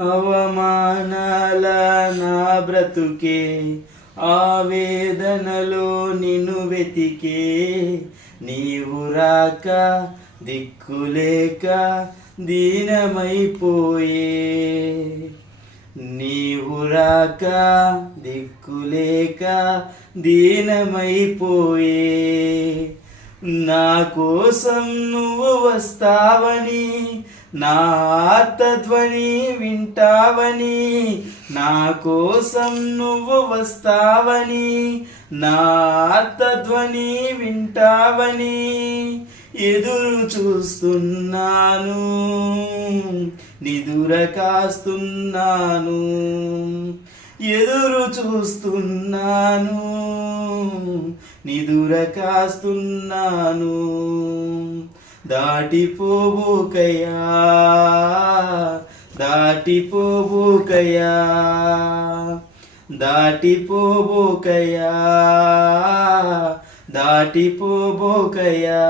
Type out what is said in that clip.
అవమానాల నా బ్రతుకే ఆవేదనలో నిన్ను వెతికే. నీవు రాక దిక్కులేక దీనమైపోయే. నీవు రాక దిక్కులేక దీనమైపోయే. నా కోసం నువ్వు వస్తావని నా ఆర్తధ్వని వింటావని నా కోసం నువ్వు వస్తావని నా ఆర్తధ్వని వింటావని ఎదురు చూస్తున్నాను నిదుర కాస్తున్నాను ఎదురు చూస్తున్నాను నిదుర కాస్తున్నాను. దాటిపోబోకయా దాటిపోబోకయా దాటిపోబోకయా దాటిపోబోకయా